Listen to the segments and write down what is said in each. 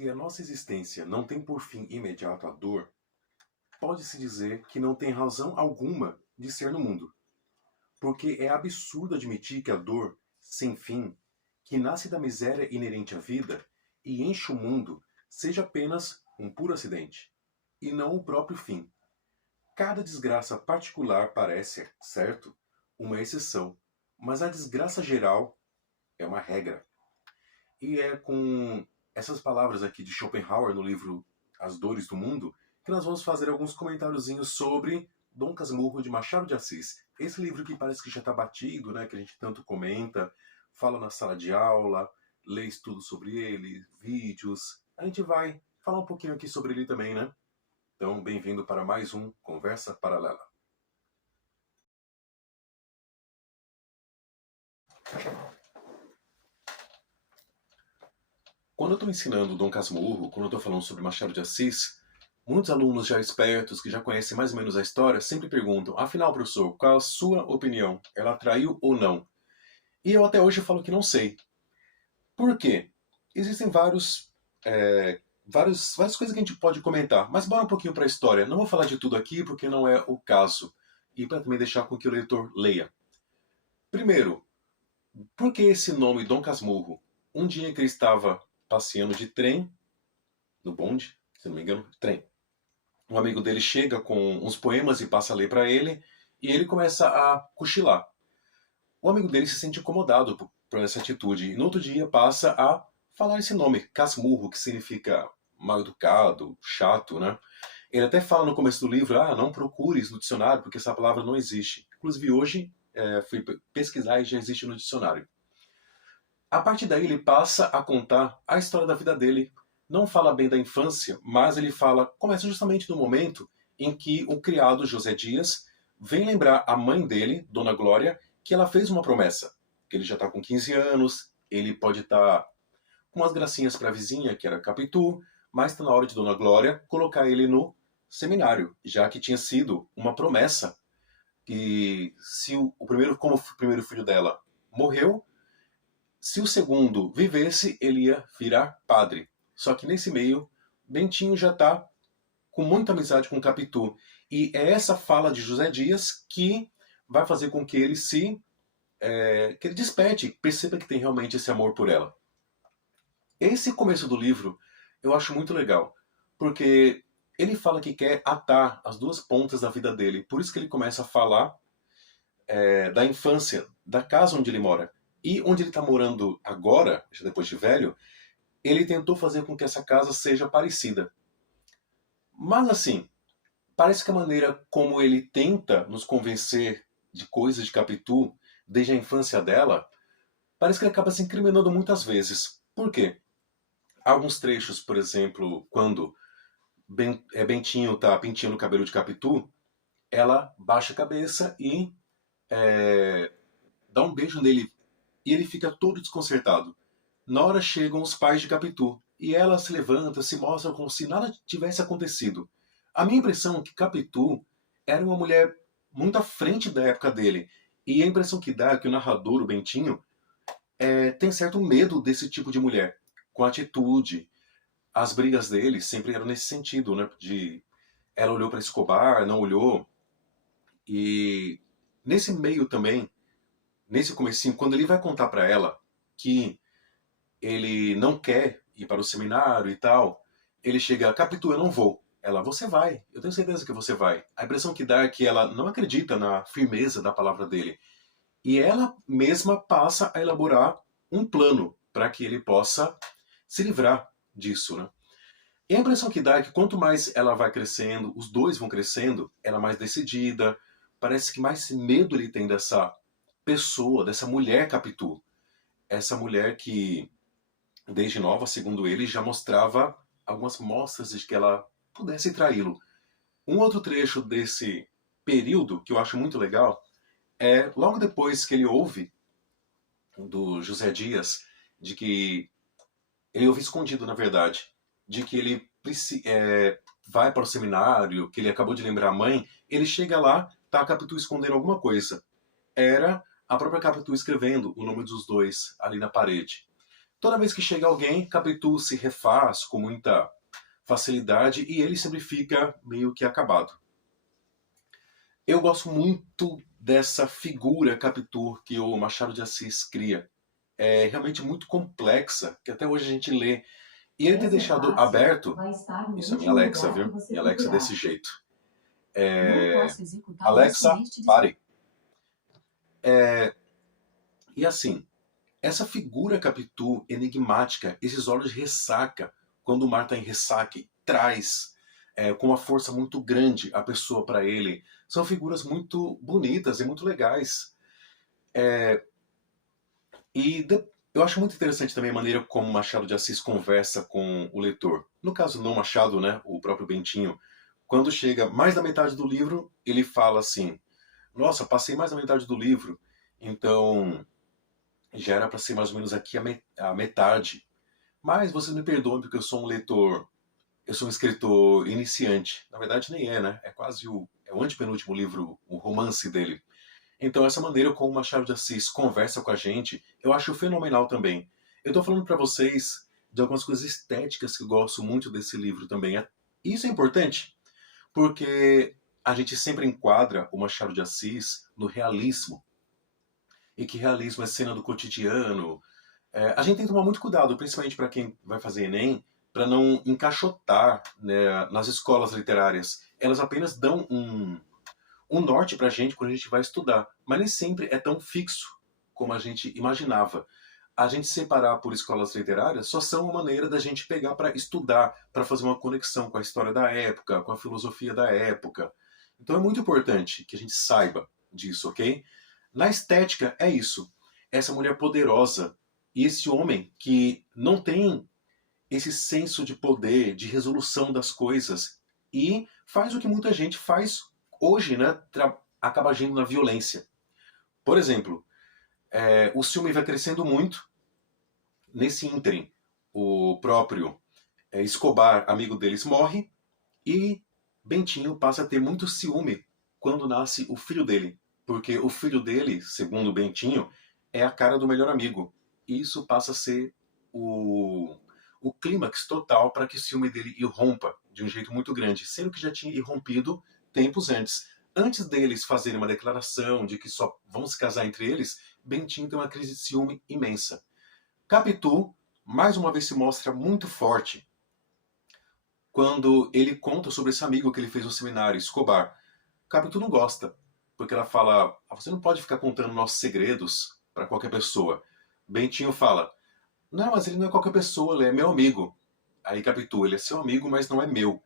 Se a nossa existência não tem por fim imediato a dor, pode-se dizer que não tem razão alguma de ser no mundo, porque é absurdo admitir que a dor, sem fim, que nasce da miséria inerente à vida e enche o mundo, seja apenas um puro acidente, e não o próprio fim. Cada desgraça particular parece, certo, uma exceção, mas a desgraça geral é uma regra. E é com essas palavras aqui de Schopenhauer no livro As Dores do Mundo que nós vamos fazer alguns comentáriozinhos sobre Dom Casmurro de Machado de Assis. Esse livro que parece que já está batido, né, que a gente tanto comenta, fala na sala de aula, lê estudos sobre ele, vídeos. A gente vai falar um pouquinho aqui sobre ele também, né? Então, bem-vindo para mais um Conversa Paralela. Quando eu estou ensinando Dom Casmurro, quando eu estou falando sobre Machado de Assis, muitos alunos já espertos, que já conhecem mais ou menos a história, sempre perguntam: afinal, professor, qual a sua opinião? Ela traiu ou não? E eu até hoje falo que não sei. Por quê? Existem várias coisas que a gente pode comentar, mas bora um pouquinho para a história. Não vou falar de tudo aqui porque não é o caso. E para também deixar com que o leitor leia. Primeiro, por que esse nome Dom Casmurro? Um dia que ele estava passeando de trem, no bonde, se não me engano, trem. Um amigo dele chega com uns poemas e passa a ler para ele, e ele começa a cochilar. O amigo dele se sente incomodado por essa atitude, e no outro dia passa a falar esse nome, Casmurro, que significa mal educado, chato, né? Ele até fala no começo do livro: não procures no dicionário, porque essa palavra não existe. Inclusive hoje fui pesquisar e já existe no dicionário. A partir daí ele passa a contar a história da vida dele. Não fala bem da infância, mas ele começa justamente no momento em que o criado José Dias vem lembrar a mãe dele, Dona Glória, que ela fez uma promessa. Que ele já está com 15 anos, ele pode estar com umas gracinhas para a vizinha, que era Capitu, mas está na hora de Dona Glória colocar ele no seminário, já que tinha sido uma promessa que se como o primeiro filho dela morreu, se o segundo vivesse, ele ia virar padre. Só que nesse meio, Bentinho já está com muita amizade com Capitu. E é essa fala de José Dias que vai fazer com que ele que ele desperte, perceba que tem realmente esse amor por ela. Esse começo do livro eu acho muito legal, porque ele fala que quer atar as duas pontas da vida dele. Por isso que ele começa a falar da infância, da casa onde ele mora. E onde ele está morando agora, já depois de velho, ele tentou fazer com que essa casa seja parecida. Mas assim, parece que a maneira como ele tenta nos convencer de coisas de Capitu, desde a infância dela, parece que ele acaba se incriminando muitas vezes. Por quê? Alguns trechos, por exemplo, quando Bentinho está penteando o cabelo de Capitu, ela baixa a cabeça e dá um beijo nele. E ele fica todo desconcertado. Na hora chegam os pais de Capitu, e ela se levanta, se mostra como se nada tivesse acontecido. A minha impressão é que Capitu era uma mulher muito à frente da época dele. E a impressão que dá é que o narrador, o Bentinho, tem certo medo desse tipo de mulher. Com a atitude, as brigas dele sempre eram nesse sentido, né? De ela olhou para Escobar, não olhou. E nesse meio também, nesse comecinho, quando ele vai contar para ela que ele não quer ir para o seminário e tal, ele chega: Capitu, eu não vou. Ela: você vai, eu tenho certeza que você vai. A impressão que dá é que ela não acredita na firmeza da palavra dele. E ela mesma passa a elaborar um plano para que ele possa se livrar disso, né? E a impressão que dá é que quanto mais ela vai crescendo, os dois vão crescendo, ela é mais decidida, parece que mais medo ele tem dessa pessoa, dessa mulher Capitu. Essa mulher que, desde nova, segundo ele, já mostrava algumas mostras de que ela pudesse traí-lo. Um outro trecho desse período que eu acho muito legal é logo depois que ele ouve do José Dias de que ele ouve escondido, na verdade, de que ele vai para o seminário, que ele acabou de lembrar a mãe. Ele chega lá, tá a Capitu escondendo alguma coisa. Era a própria Capitu escrevendo o nome dos dois ali na parede. Toda vez que chega alguém, Capitu se refaz com muita facilidade e ele sempre fica meio que acabado. Eu gosto muito dessa figura Capitu que o Machado de Assis cria. É realmente muito complexa, que até hoje a gente lê. E ele ter deixado aberto, isso é minha Alexa, viu? Minha Alexa é desse jeito. Alexa, pare. E assim, essa figura Capitu enigmática, esses olhos de ressaca, quando o mar está em ressaca e traz com uma força muito grande a pessoa para ele, são figuras muito bonitas e muito legais. Eu acho muito interessante também a maneira como Machado de Assis conversa com o leitor. No caso, não Machado, né? O próprio Bentinho. Quando chega mais da metade do livro, ele fala assim: Nossa, passei mais da metade do livro, então já era para ser mais ou menos aqui a metade. Mas vocês me perdoem porque eu sou um leitor, eu sou um escritor iniciante. Na verdade, nem é, né? É quase o antepenúltimo livro, o romance dele. Então, essa maneira como o Machado de Assis conversa com a gente, eu acho fenomenal também. Eu estou falando para vocês de algumas coisas estéticas que eu gosto muito desse livro também. Isso é importante, porque a gente sempre enquadra o Machado de Assis no realismo. E que realismo é cena do cotidiano. A gente tem que tomar muito cuidado, principalmente para quem vai fazer Enem, para não encaixotar, né, nas escolas literárias. Elas apenas dão um norte pra gente quando a gente vai estudar, mas nem sempre é tão fixo como a gente imaginava. A gente separar por escolas literárias só são uma maneira da gente pegar para estudar, para fazer uma conexão com a história da época, com a filosofia da época. Então é muito importante que a gente saiba disso, ok? Na estética é isso. Essa mulher poderosa e esse homem que não tem esse senso de poder, de resolução das coisas e faz o que muita gente faz hoje, né? Acaba agindo na violência. Por exemplo, o ciúme vai crescendo muito. Nesse ínterim, o próprio Escobar, amigo deles, morre e Bentinho passa a ter muito ciúme quando nasce o filho dele. Porque o filho dele, segundo Bentinho, é a cara do melhor amigo. E isso passa a ser o clímax total para que o ciúme dele irrompa de um jeito muito grande, sendo que já tinha irrompido tempos antes. Antes deles fazerem uma declaração de que só vão se casar entre eles, Bentinho tem uma crise de ciúme imensa. Capitu, mais uma vez, se mostra muito forte quando ele conta sobre esse amigo que ele fez no seminário, Escobar. Capitu não gosta, porque ela fala: você não pode ficar contando nossos segredos para qualquer pessoa. Bentinho fala: não, mas ele não é qualquer pessoa, ele é meu amigo. Aí Capitu: ele é seu amigo, mas não é meu.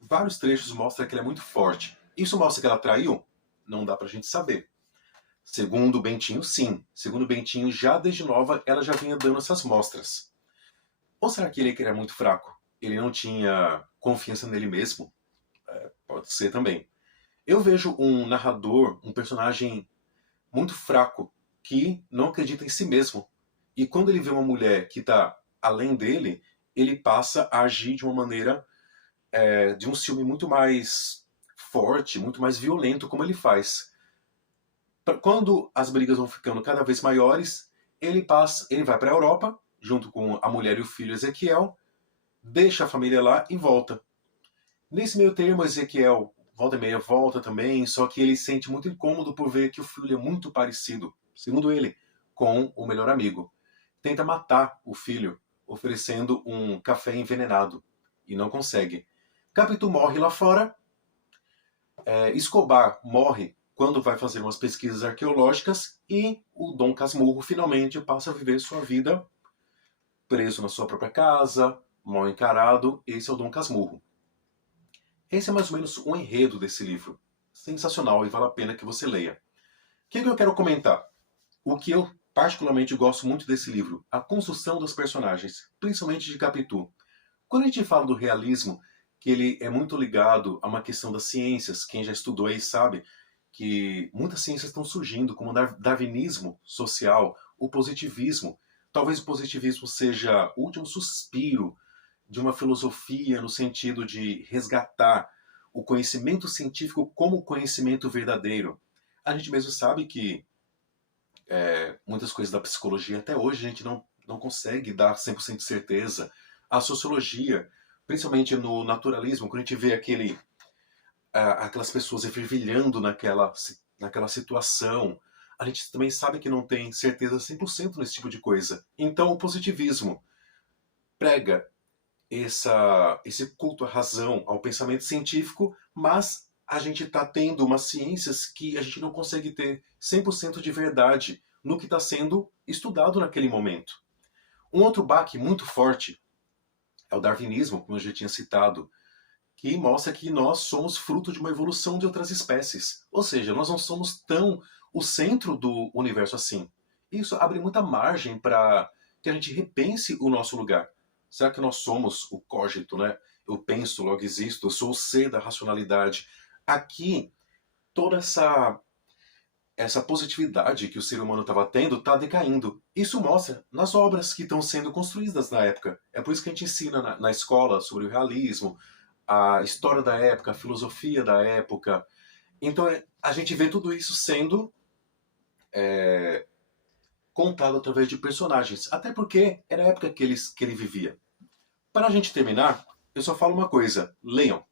Vários trechos mostram que ele é muito forte. Isso mostra que ela traiu? Não dá pra gente saber. Segundo Bentinho, sim. Segundo Bentinho, já desde nova, ela já vinha dando essas mostras. Ou será que ele era muito fraco? Ele não tinha confiança nele mesmo? Pode ser também. Eu vejo um narrador, um personagem muito fraco, que não acredita em si mesmo. E quando ele vê uma mulher que está além dele, ele passa a agir de uma maneira de um ciúme muito mais forte, muito mais violento, como ele faz. Quando as brigas vão ficando cada vez maiores, ele vai para a Europa, junto com a mulher e o filho Ezequiel, deixa a família lá e volta. Nesse meio termo, Ezequiel volta e meia volta também, só que ele sente muito incômodo por ver que o filho é muito parecido, segundo ele, com o melhor amigo. Tenta matar o filho, oferecendo um café envenenado, e não consegue. Capitu morre lá fora. Escobar morre quando vai fazer umas pesquisas arqueológicas e o Dom Casmurro finalmente passa a viver sua vida preso na sua própria casa, mal encarado. Esse é o Dom Casmurro. Esse é mais ou menos o enredo desse livro. Sensacional e vale a pena que você leia. O que eu quero comentar? O que eu particularmente gosto muito desse livro, a construção dos personagens, principalmente de Capitu. Quando a gente fala do realismo, que ele é muito ligado a uma questão das ciências, quem já estudou aí sabe que muitas ciências estão surgindo, como o darwinismo social, o positivismo. Talvez o positivismo seja o último suspiro de uma filosofia no sentido de resgatar o conhecimento científico como conhecimento verdadeiro. A gente mesmo sabe que muitas coisas da psicologia até hoje a gente não consegue dar 100% de certeza. A sociologia, principalmente no naturalismo, quando a gente vê aquelas pessoas fervilhando naquela situação, a gente também sabe que não tem certeza 100% nesse tipo de coisa. Então o positivismo prega esse culto à razão, ao pensamento científico, mas a gente está tendo umas ciências que a gente não consegue ter 100% de verdade no que está sendo estudado naquele momento. Um outro baque muito forte é o darwinismo, como eu já tinha citado, que mostra que nós somos fruto de uma evolução de outras espécies. Ou seja, nós não somos tão o centro do universo assim. Isso abre muita margem para que a gente repense o nosso lugar. Será que nós somos o cogito, né? Eu penso, logo existo, eu sou o ser da racionalidade. Aqui, toda essa positividade que o ser humano estava tendo está decaindo. Isso mostra nas obras que estão sendo construídas na época. É por isso que a gente ensina na escola sobre o realismo, a história da época, a filosofia da época. Então a gente vê tudo isso sendo contado através de personagens. Até porque era a época que ele vivia. Para a gente terminar, eu só falo uma coisa. Leiam,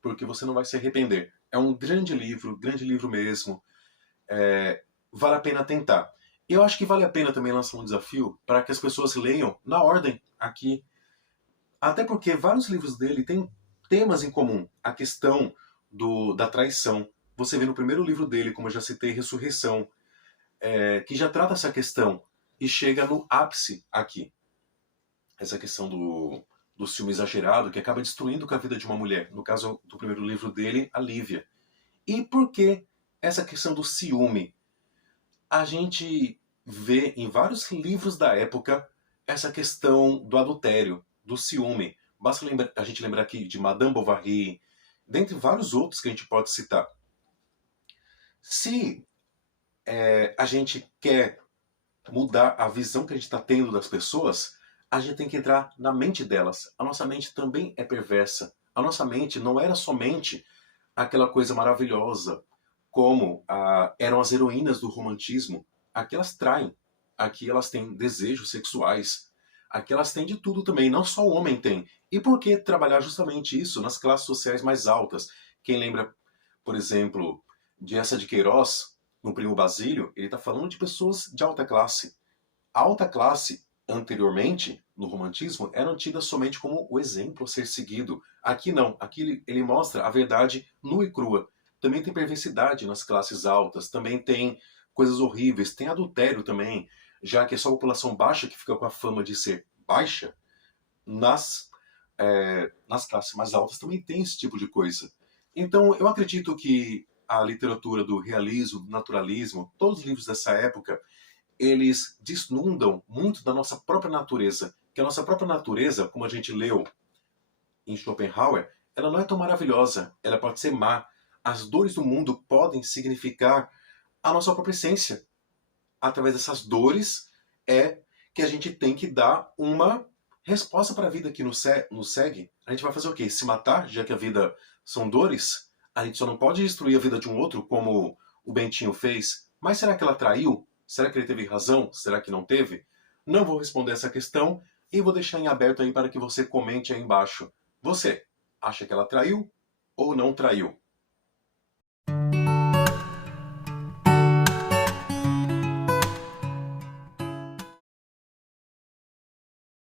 porque você não vai se arrepender. É um grande livro mesmo. Vale a pena tentar. Eu acho que vale a pena também lançar um desafio para que as pessoas leiam na ordem aqui. Até porque vários livros dele têm temas em comum. A questão da traição. Você vê no primeiro livro dele, como eu já citei, Ressurreição, que já trata essa questão e chega no ápice aqui. Essa questão do ciúme exagerado que acaba destruindo com a vida de uma mulher. No caso do primeiro livro dele, a Lívia. E por que essa questão do ciúme? A gente vê em vários livros da época essa questão do adultério, do ciúme. Basta a gente lembrar aqui de Madame Bovary, dentre vários outros que a gente pode citar. Se a gente quer mudar a visão que a gente está tendo das pessoas, a gente tem que entrar na mente delas. A nossa mente também é perversa. A nossa mente não era somente aquela coisa maravilhosa, como eram as heroínas do romantismo. Aqui elas traem, aqui elas têm desejos sexuais, aqui elas têm de tudo também, não só o homem tem. E por que trabalhar justamente isso nas classes sociais mais altas? Quem lembra, por exemplo, de Essa de Queiroz, no Primo Basílio, ele está falando de pessoas de alta classe. A alta classe, anteriormente, no romantismo, eram tidas somente como o exemplo a ser seguido. Aqui não, aqui ele mostra a verdade nua e crua. Também tem perversidade nas classes altas, também tem coisas horríveis, tem adultério também, já que é só a população baixa que fica com a fama de ser baixa, nas classes mais altas também tem esse tipo de coisa. Então eu acredito que a literatura do realismo, do naturalismo, todos os livros dessa época, eles desnudam muito da nossa própria natureza. Que a nossa própria natureza, como a gente leu em Schopenhauer, ela não é tão maravilhosa, ela pode ser má. As dores do mundo podem significar a nossa própria essência. Através dessas dores é que a gente tem que dar uma resposta para a vida que nos segue. A gente vai fazer o quê? Se matar, já que a vida são dores? A gente só não pode destruir a vida de um outro, como o Bentinho fez. Mas será que ela traiu? Será que ele teve razão? Será que não teve? Não vou responder essa questão e vou deixar em aberto aí para que você comente aí embaixo. Você acha que ela traiu ou não traiu?